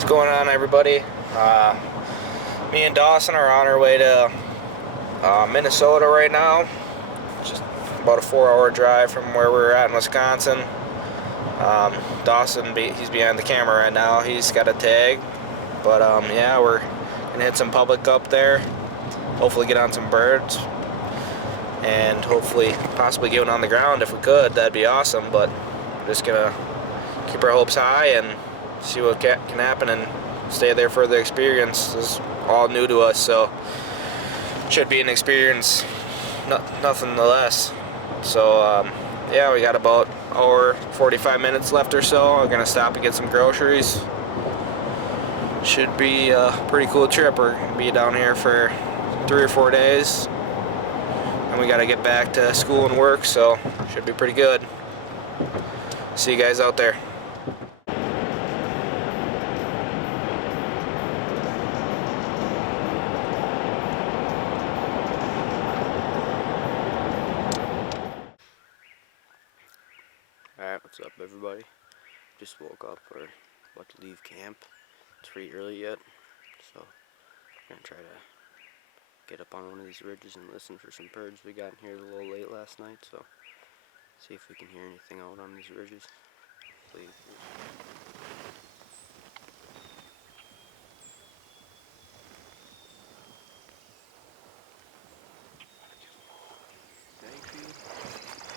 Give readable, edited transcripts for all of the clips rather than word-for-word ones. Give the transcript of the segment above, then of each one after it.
What's going on, everybody? Me and Dawson are on our way to Minnesota right now. Just about a 4-hour drive from where we're at in Wisconsin. Dawson, he's behind the camera right now. He's got a tag. But yeah, we're gonna hit some public up there. Hopefully get on some birds. And hopefully possibly get one on the ground if we could. That'd be awesome. But we're just gonna keep our hopes high and see what can happen and stay there for the experience. This is all new to us, so should be an experience, nothing less. So yeah, we got about hour 45 minutes left or so. I'm gonna stop and get some groceries. Should be a pretty cool trip. We're gonna be down here for 3 or 4 days, and we gotta get back to school and work, so should be pretty good. See you guys out there. Alright, what's up, everybody? Just woke up. We're about to leave camp. It's pretty early yet, so we're gonna try to get up on one of these ridges and listen for some birds. We got in here a little late last night, so see if we can hear anything out on these ridges. Please.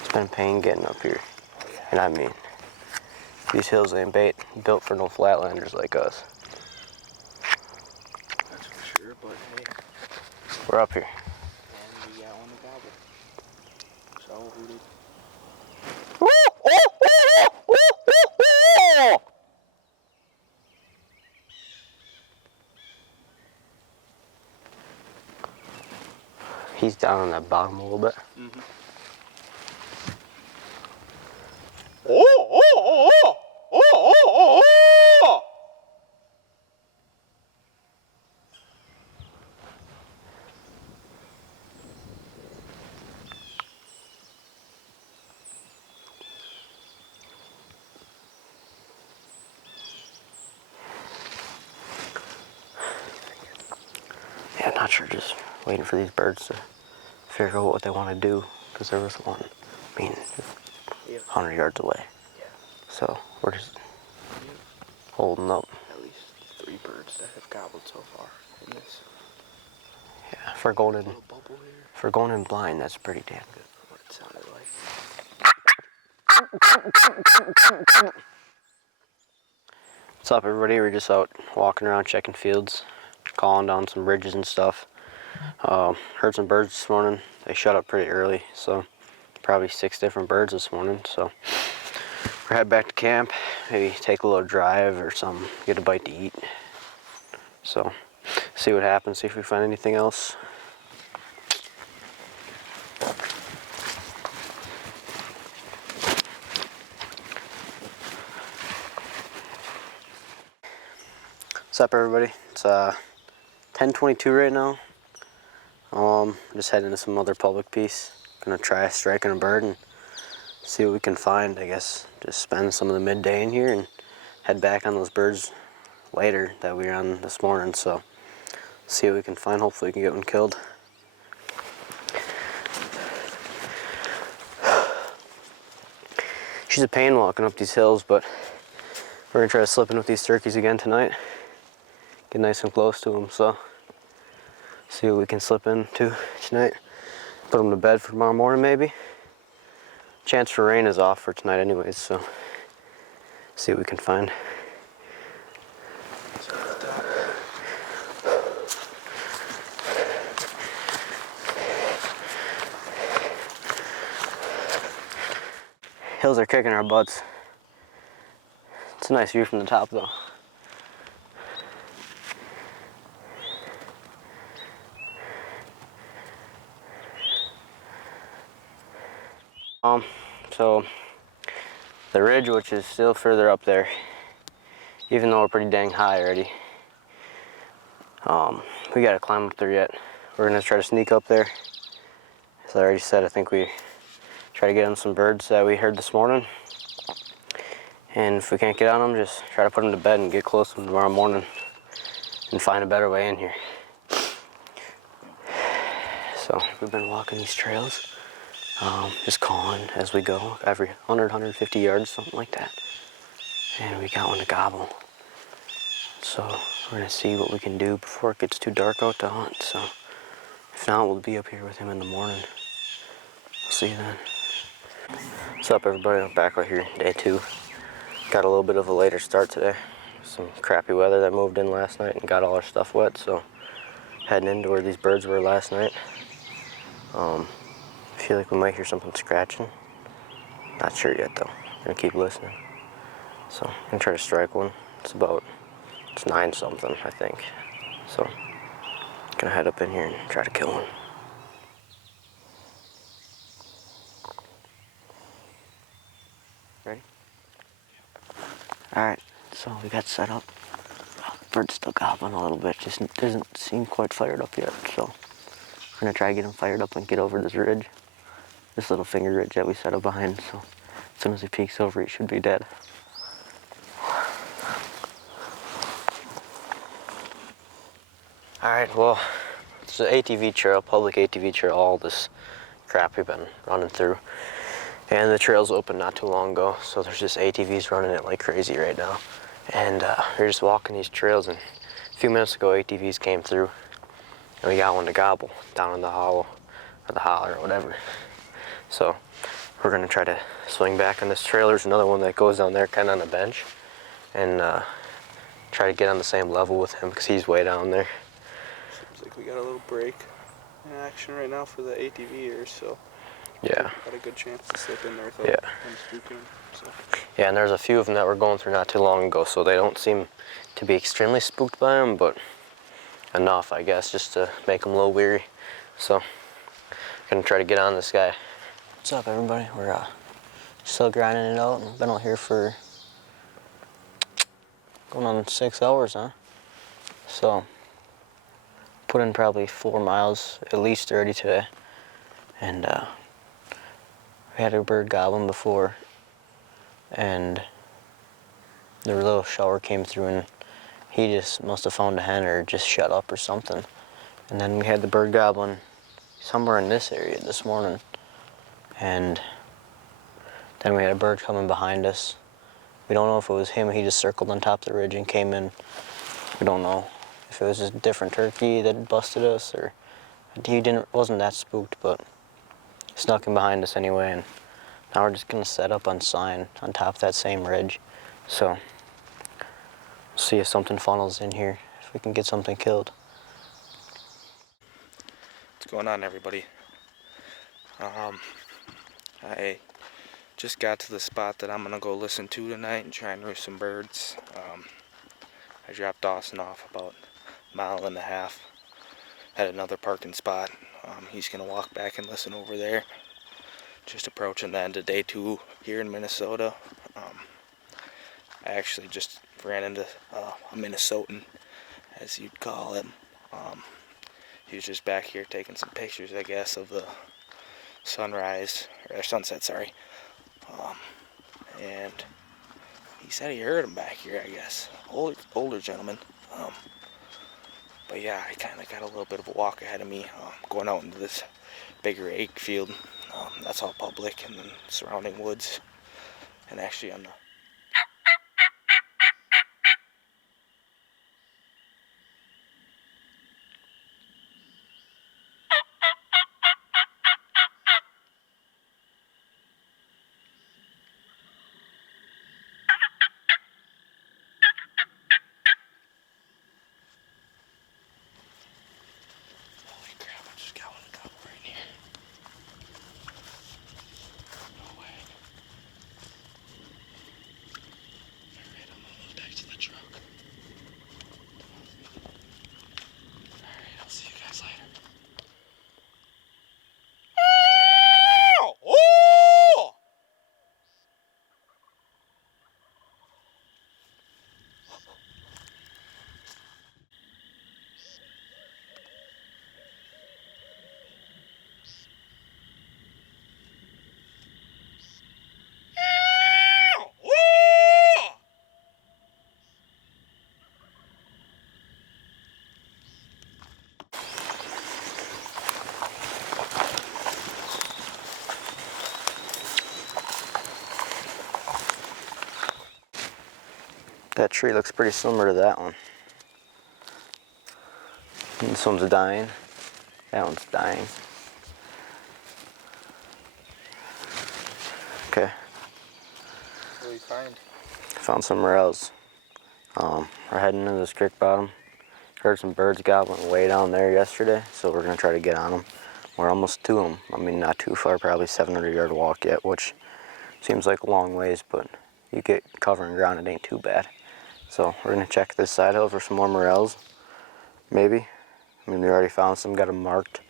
It's been a pain getting up here, and I mean, these hills ain't built for no flatlanders like us. That's for sure, but hey. We're up here. And we got one to gobble. So who did? He's down on that bottom a little bit. Mm-hmm. Yeah, I'm not sure, just waiting for these birds to figure out what they want to do, because there was one, I mean, 100 yards away. Yeah. So we're just holding up. At least 3 birds that have gobbled so far in this Yeah, if we're going in, little bubble here. if we're going in blind, that's pretty damn good. What it sounded like. What's up, everybody? We're just out walking around, checking fields, calling down some ridges and stuff. Heard some birds this morning. They shut up pretty early, so probably 6 different birds this morning. So we're heading back to camp, maybe take a little drive or something, get a bite to eat. So see what happens, see if we find anything else. What's up, everybody? It's 10:22 right now. Just heading to some other public piece. Gonna try striking a bird and see what we can find. I guess just spend some of the midday in here and head back on those birds later that we were on this morning. So see what we can find. Hopefully we can get one killed. She's a pain walking up these hills, but we're gonna try to slip in with these turkeys again tonight. Get nice and close to them, so see what we can slip into tonight. Put them to bed for tomorrow morning, maybe. Chance for rain is off for tonight anyways, so see what we can find. Hills are kicking our butts. It's a nice view from the top, though. So the ridge, which is still further up there, even though we're pretty dang high already, we gotta climb up there yet. We're gonna try to sneak up there. As I already said, I think we try to get on some birds that we heard this morning, And if we can't get on them, just try to put them to bed and get close to them tomorrow morning and find a better way in here. So we've been walking these trails, just calling as we go, every 100, 150 yards, something like that. And we got one to gobble. So we're gonna see what we can do before it gets too dark out to hunt. So if not, we'll be up here with him in the morning. We'll see you then. What's up, everybody? I'm back right here, day 2. Got a little bit of a later start today. Some crappy weather that moved in last night and got all our stuff wet, so heading into where these birds were last night. I feel like we might hear something scratching. Not sure yet though. Gonna keep listening. So I'm gonna try to strike one. It's 9 something, I think. So gonna head up in here and try to kill one. Ready? Alright, so we got set up. Bird's still gobbling a little bit, just doesn't seem quite fired up yet, so we're gonna try to get him fired up and get over this ridge. This little finger ridge that we set up behind, so as soon as he peeks over, he should be dead. Alright, well, it's an ATV trail, public ATV trail, all this crap we've been running through. And the trail's opened not too long ago, so there's just ATVs running it like crazy right now. And we're just walking these trails, and a few minutes ago ATVs came through, and we got one to gobble down in the hollow, or the holler, or whatever. So we're gonna try to swing back on this trail. There's another one that goes down there kind of on a bench, and try to get on the same level with him because he's way down there. Seems like we got a little break in action right now for the ATVers, so yeah, got a good chance to slip in there without them spooking. So. Yeah, and there's a few of them that were going through not too long ago, so they don't seem to be extremely spooked by them, but enough, I guess, just to make them a little weary. So gonna try to get on this guy. What's up, everybody? We're still grinding it out, and we've been out here for going on 6 hours, huh? So put in probably 4 miles at least already today, and we had a bird gobbling before, and the little shower came through, and he just must have found a hen or just shut up or something. And then we had the bird gobbling somewhere in this area this morning, and then we had a bird coming behind us. We don't know if it was him. He just circled on top of the ridge and came in. We don't know if it was a different turkey that busted us, or he wasn't that spooked, but he snuck in behind us anyway. And now we're just gonna set up on sign on top of that same ridge. So we'll see if something funnels in here, if we can get something killed. What's going on, everybody? I just got to the spot that I'm gonna go listen to tonight and try and roost some birds. I dropped Dawson off about 1.5 miles at another parking spot. He's gonna walk back and listen over there. Just approaching the end of day 2 here in Minnesota. I actually just ran into a Minnesotan, as you'd call him. He was just back here taking some pictures, I guess, of the sunrise, or sunset, sorry. And he said he heard him back here, I guess. Older gentleman. But yeah, I kind of got a little bit of a walk ahead of me, going out into this bigger acre field. That's all public, and then surrounding woods. And actually on the That tree looks pretty similar to that one. And this one's dying. That one's dying. Okay. What do we find? Found some morels. We're heading into this creek bottom. Heard some birds gobbling way down there yesterday, so we're gonna try to get on them. We're almost to them. I mean, not too far, probably 700-yard walk yet, which seems like a long ways, but you get covering ground, it ain't too bad. So we're gonna check this side hill for some more morels, maybe. I mean, we already found some, got them marked.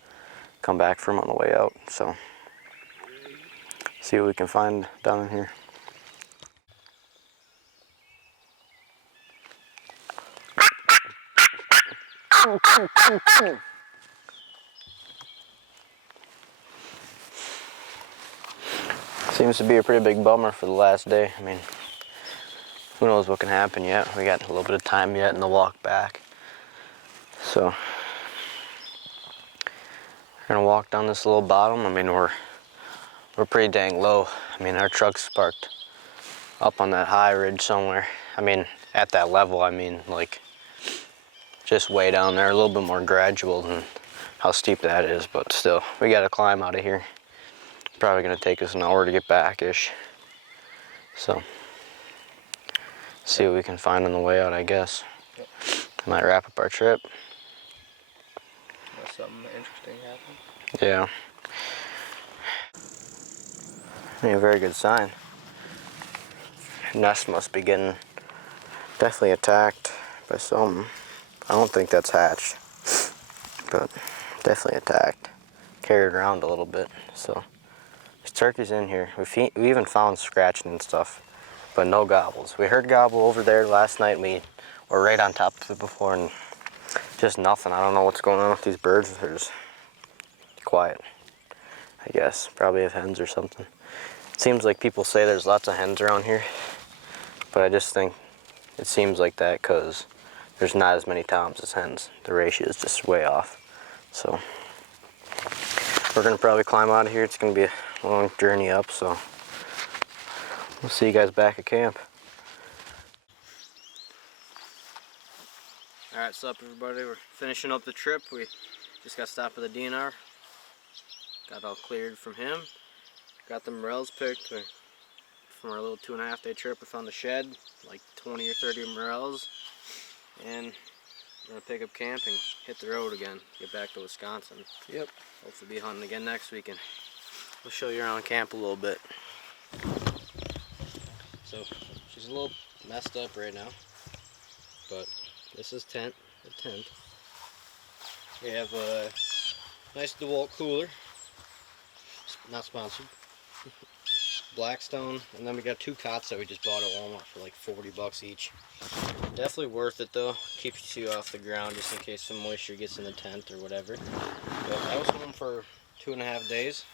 Come back from on the way out, so see what we can find down in here. Seems to be a pretty big bummer for the last day. I mean, who knows what can happen yet. We got a little bit of time yet in the walk back. So, we're gonna walk down this little bottom. I mean, we're pretty dang low. I mean, our truck's parked up on that high ridge somewhere. I mean, at that level, I mean, like, just way down there, a little bit more gradual than how steep that is, but still, we gotta climb out of here. Probably gonna take us an hour to get back-ish. So, see what we can find on the way out, I guess. Yep. Might wrap up our trip. Unless something interesting happened. Yeah. A very good sign. Nest must be getting definitely attacked by something. I don't think that's hatched, but definitely attacked. Carried around a little bit, so. There's turkeys in here. We even found scratching and stuff, but no gobbles. We heard gobble over there last night. We were right on top of it before, and just nothing. I don't know what's going on with these birds. They're just quiet, I guess. Probably have hens or something. It seems like people say there's lots of hens around here, but I just think it seems like that because there's not as many toms as hens. The ratio is just way off. So we're gonna probably climb out of here. It's gonna be a long journey up, so we'll see you guys back at camp. Alright, what's up everybody? We're finishing up the trip. We just got stopped at the DNR. Got all cleared from him. Got the morels picked. From our little 2.5 day trip, we found a shed, like 20 or 30 morels. And we're gonna pick up camp and hit the road again, get back to Wisconsin. Yep. Hopefully be hunting again next weekend. We'll show you around camp a little bit. So, she's a little messed up right now, but this is the tent. We have a nice DeWalt cooler, not sponsored. Blackstone, and then we got 2 cots that we just bought at Walmart for like 40 bucks each. Definitely worth it though. Keeps you off the ground just in case some moisture gets in the tent or whatever. But I was home for 2.5 days.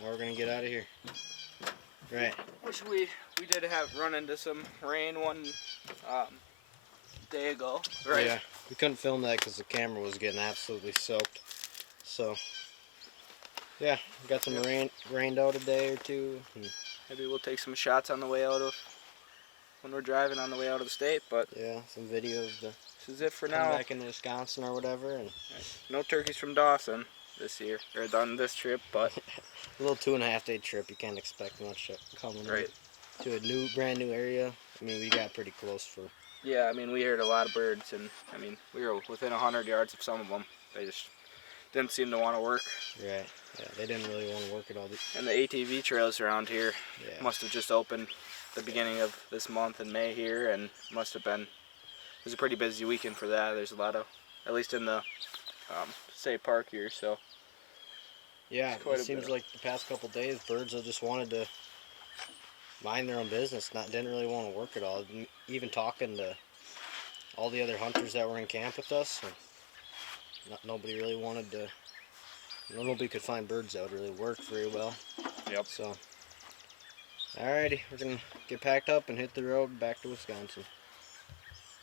Now we're gonna get out of here. Right. Which we did have run into some rain one day ago. Right. Yeah. We couldn't film that because the camera was getting absolutely soaked. So yeah, we got some rained out a day or two. Maybe we'll take some shots on the way out of when we're driving on the way out of the state. But yeah, some video of the this is it for come now. back into Wisconsin or whatever. And no turkeys from Dawson this year or on this trip, but a little 2.5 day trip. You can't expect much coming right to a brand new area. I mean, we got pretty close for. Yeah, I mean, we heard a lot of birds, and I mean, we were within 100 yards of some of them. They just didn't seem to want to work. Right. Yeah, they didn't really want to work at all. And the ATV trails around here Yeah. must have just opened the beginning of this month in May here, and must have been. It was a pretty busy weekend for that. There's a lot of, at least in the state park here. So yeah, quite it a seems bit. like the past couple days, birds have just wanted to mind their own business. Didn't really want to work at all. Even talking to all the other hunters that were in camp with us, nobody really wanted to. Nobody could find birds that would really work very well. Yep. So, alrighty, we're gonna get packed up and hit the road back to Wisconsin.